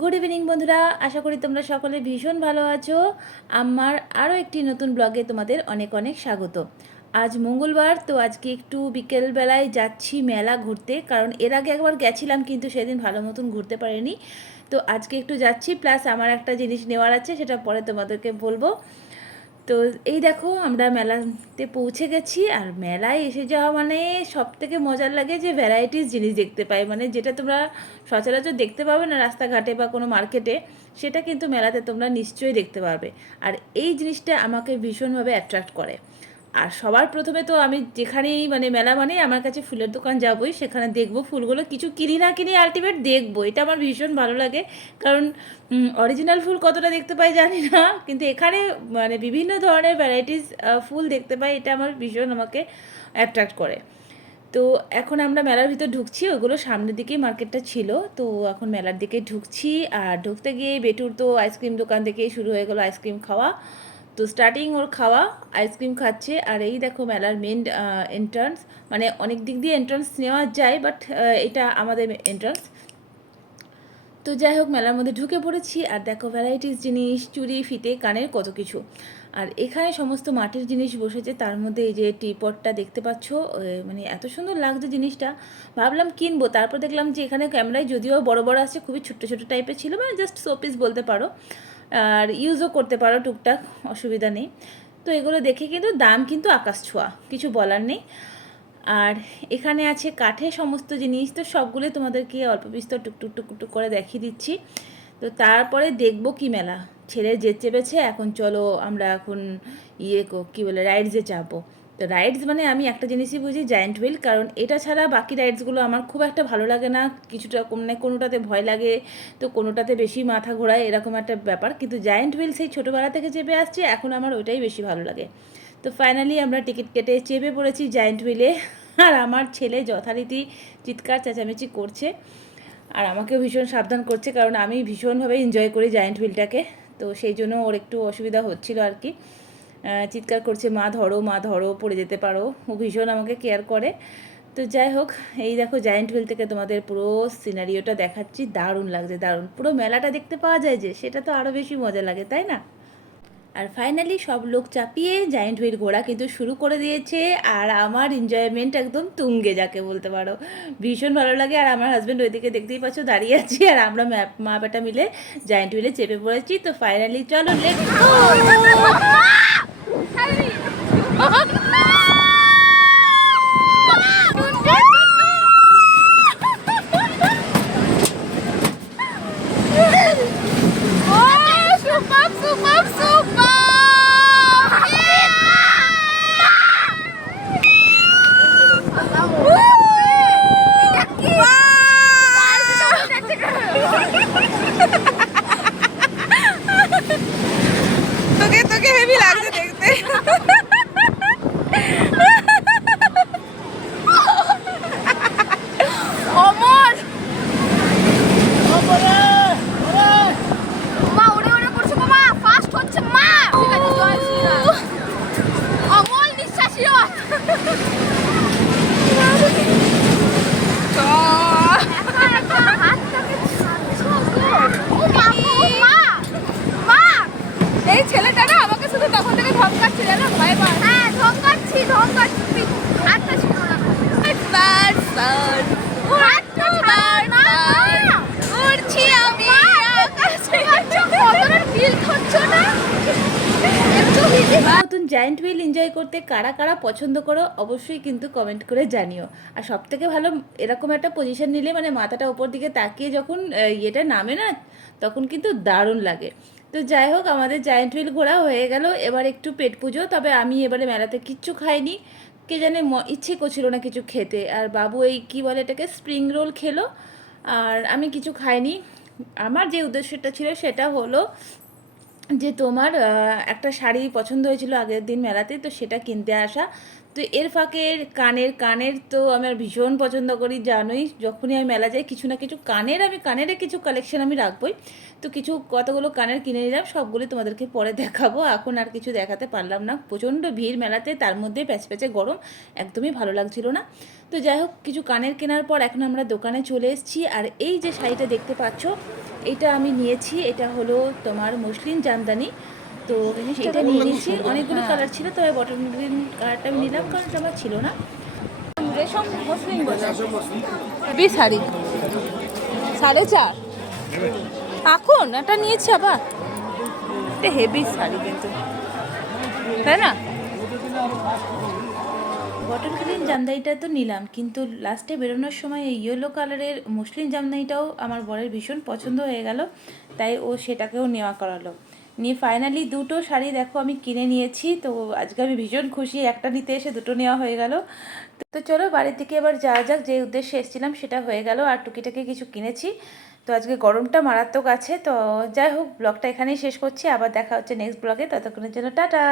Good evening বন্ধুরা। আশা করি তোমরা সকলে ভীষণ ভালো আছো। আমার আরও একটি নতুন ব্লগে তোমাদের অনেক অনেক স্বাগত। আজ মঙ্গলবার, তো আজকে একটু বিকেলবেলায় যাচ্ছি মেলা ঘুরতে, কারণ এর আগে একবার গেছিলাম, কিন্তু সেদিন ভালো মতন ঘুরতে পারিনি। তো আজকে একটু যাচ্ছি প্লাস আমার একটা জিনিস নেওয়ার আছে, সেটা পরে তোমাদেরকে বলব। তো এই দেখো আমরা মেলাতে পৌঁছে গেছি, আর মেলায় এসে যাওয়া মানে সব থেকে মজার লাগে যে ভ্যারাইটিস জিনিস দেখতে পাই। মানে যেটা তোমরা সচরাচর দেখতে পাবে না রাস্তাঘাটে বা কোনো মার্কেটে, সেটা কিন্তু মেলাতে তোমরা নিশ্চয়ই দেখতে পাবে আর এই জিনিসটা আমাকে ভীষণভাবে অ্যাট্রাক্ট করে। আর সবার প্রথমে তো আমি যেখানেই মানে মেলা মানে আমার কাছে ফুলের দোকান যাবই, সেখানে দেখব ফুলগুলো। কিছু কিনি না কিনি আলটিমেট দেখব, এটা আমার ভীষণ ভালো লাগে। কারণ অরিজিনাল ফুল কতটা দেখতে পাই জানি না, কিন্তু এখানে মানে বিভিন্ন ধরনের ভ্যারাইটিস ফুল দেখতে পাই, এটা আমার ভীষণ আমাকে অ্যাট্রাক্ট করে। তো এখন আমরা মেলার ভিতর ঢুকছি, ওগুলো সামনের দিকেই মার্কেটটা ছিল, তো এখন মেলার দিকে ঢুকছি। আর ঢুকতে গিয়ে বেটুর তো আইসক্রিম দোকান থেকেই শুরু হয়ে গেলো আইসক্রিম খাওয়া। তো স্টার্টিং ওর খাওয়া আইসক্রিম খাচ্ছে, আর এই দেখো মেলার মেন এন্ট্রান্স মানে অনেক দিক দিয়ে এন্ট্রান্স নেওয়া যায় বাট এটা আমাদের এন্ট্রান্স তো যাই হোক, মেলার মধ্যে ঢুকে পড়েছি, আর দেখো ভ্যারাইটিস জিনিস, চুড়ি, ফিতে, কানের কত কিছু। আর এখানে সমস্ত মাটির জিনিস বসেছে, তার মধ্যে এই যে টিপটটা দেখতে পাচ্ছ মানে এত সুন্দর লাগছে জিনিসটা। ভাবলাম কিনবো, তারপর দেখলাম যে এখানে ক্যামেরায় যদিও বড় বড় আছে, খুবই ছোট্ট ছোট টাইপের ছিল মানে জাস্ট শোপিস বলতে পারো। আর ইউজও করতে পারো টুকটাক, অসুবিধা নেই। তো এগুলো দেখে কিন্তু দাম কিন্তু আকাশ ছোঁয়া, কিছু বলার নেই। আর এখানে আছে কাঠে সমস্ত জিনিস, তো সবগুলো তোমাদেরকে অল্প বিস্তর টুকটুক টুকটুক করে দেখিয়ে দিচ্ছি। তো তারপরে দেখব কি মেলা, ছেলে যে চেপেছে, এখন চলো আমরা এখন ইয়ে কী বলে রাইডসে চাপবো তো রাইডস মানে আমি একটা জিনিসই বুঝি জায়েন্ট হুইল কারণ এটা ছাড়া বাকি রাইডসগুলো আমার খুব একটা ভালো লাগে না। কিছুটা মানে কোনোটাতে ভয় লাগে, তো কোনোটাতে বেশি মাথা ঘোরায়, এরকম একটা ব্যাপার। কিন্তু জায়েন্ট হুইল সেই ছোটোবেলা থেকে চেপে আসছে, এখন আমার ওইটাই বেশি ভালো লাগে। তো ফাইনালি আমরা টিকিট কেটে চেপে পড়েছি জায়েন্ট হুইলে আর আমার ছেলে যথারীতি চিৎকার, চেঁচামেচি করছে। আর আমাকেও ভীষণ সাবধান করছে, কারণ আমি ভীষণভাবে এনজয় করি জায়েন্ট হুইলটাকে তো সেই জন্য ওর একটু অসুবিধা হচ্ছিল আর কি। চিৎকার করছে, মা, ধরো মা, ধরো, পড়ে যেতে পারো। ও ভীষণ আমাকে কেয়ার করে। তো যাই হোক, এই দেখো জায়েন্ট হুইল থেকে তোমাদের পুরো সিনারিওটা দেখাচ্ছি। দারুণ লাগছে, দারুণ। পুরো মেলাটা দেখতে পাওয়া যায় যে, সেটা তো আরও বেশি মজা লাগে, তাই না? আর ফাইনালি সব লোক চাপিয়ে জায়েন্ট হুইল ঘোরা কিন্তু শুরু করে দিয়েছে, আর আমার এনজয়মেন্ট একদম তুঙ্গে যাকে বলতে পারো। ভীষণ ভালো লাগে, আর আমার হাজব্যান্ড ওইদিকে দেখতেই পাচ্ছ দাঁড়িয়ে আছি, আর আমরা মা বেটা মিলে জায়েন্ট হুইলে চেপে পড়েছি। তো ফাইনালি চলো let Toque, toque, es milagro. নতুন জায়েন্ট হুইল এনজয় করতে কারা কারা পছন্দ করো, অবশ্যই কিন্তু কমেন্ট করে জানিও। আর সব থেকে ভালো, এরকম একটা পজিশন নিলে মানে মাথাটা ওপর দিকে তাকিয়ে যখন ইয়েটা নামে না, তখন কিন্তু দারুণ লাগে। তো যাই হোক, আমাদের জায়েন্ট হুইল ঘোরা হয়ে গেল। এবার একটু পেট পুজো, তবে আমি এবারে মেলাতে কিচ্ছু খাইনি। কে জানে ইচ্ছে করছিল না কিছু খেতে। আর বাবু এই কি বলে এটাকে স্প্রিং রোল খেলো। আর আমি কিছু খাইনি। আমার যে উদ্দেশ্যটা ছিল সেটা হলো যে তোমার একটা শাড়ি পছন্দ হয়েছিল আগের দিন মেলাতে তো সেটা কিনতে আসা। তো এর ফাঁকে কানের কানের তো আমার ভীষণ পছন্দ করি, জানোই, যখনই আমি মেলা যাই, কিছু না কিছু কানের আমি, কানের কিছু কালেকশন আমি রাখবই। তো কিছু কতগুলো কানের কিনে নিলাম সবগুলি তোমাদেরকে পরে দেখাবো। এখন আর কিছু দেখাতে পারলাম না। প্রচণ্ড ভিড় মেলাতে, তার মধ্যে প্যাচ প্যাচে গরম, একদমই ভালো লাগছিল না। তো যাই হোক, কিছু কানের কেনার পর এখন আমরা দোকানে চলে এসেছি। আর এই যে শাড়িটা দেখতে পাচ্ছ, এটা আমি নিয়েছি, এটা হলো তোমার মুসলিম জামদানি। তো এটা নিয়ে নিয়েছি। অনেকগুলো কালার ছিল তবে বটন গ্রিন কালারটা আমি নিলাম কারণ এটা আমার ছিল না। রেশম মসলিন বি শাড়ি। সাড়ে চার। এখন এটা নিয়েছি আবার। এটা হেভি শাড়ি কিন্তু। তাই না? বটন গ্রিন জামদানিটা তো নিলাম কিন্তু লাস্টে বেরোনোর সময় এই ইয়েলো কালারের মুসলিম জামদানিটাও আমার বরের ভীষণ পছন্দ হয়ে গেল তাই ও সেটাকেও নেওয়া করালো। নিয়ে ফাইনালি দুটো শাড়ি দেখো আমি কিনে নিয়েছি। তো আজকে আমি ভীষণ খুশি, একটা নিতে এসে দুটো নেওয়া হয়ে গেল। তো চলো বাড়ির থেকে এবার যা যাক, যে উদ্দেশ্যে এসেছিলাম সেটা হয়ে গেল। আর টুকিটাকে কিছু কিনেছি। তো আজকে গরমটা মারাত্মক আছে, তো যাই হোক ব্লগটা এখানেই শেষ করছি। আবার দেখা হচ্ছে নেক্সট ব্লগে ততক্ষণের জন্য টাটা!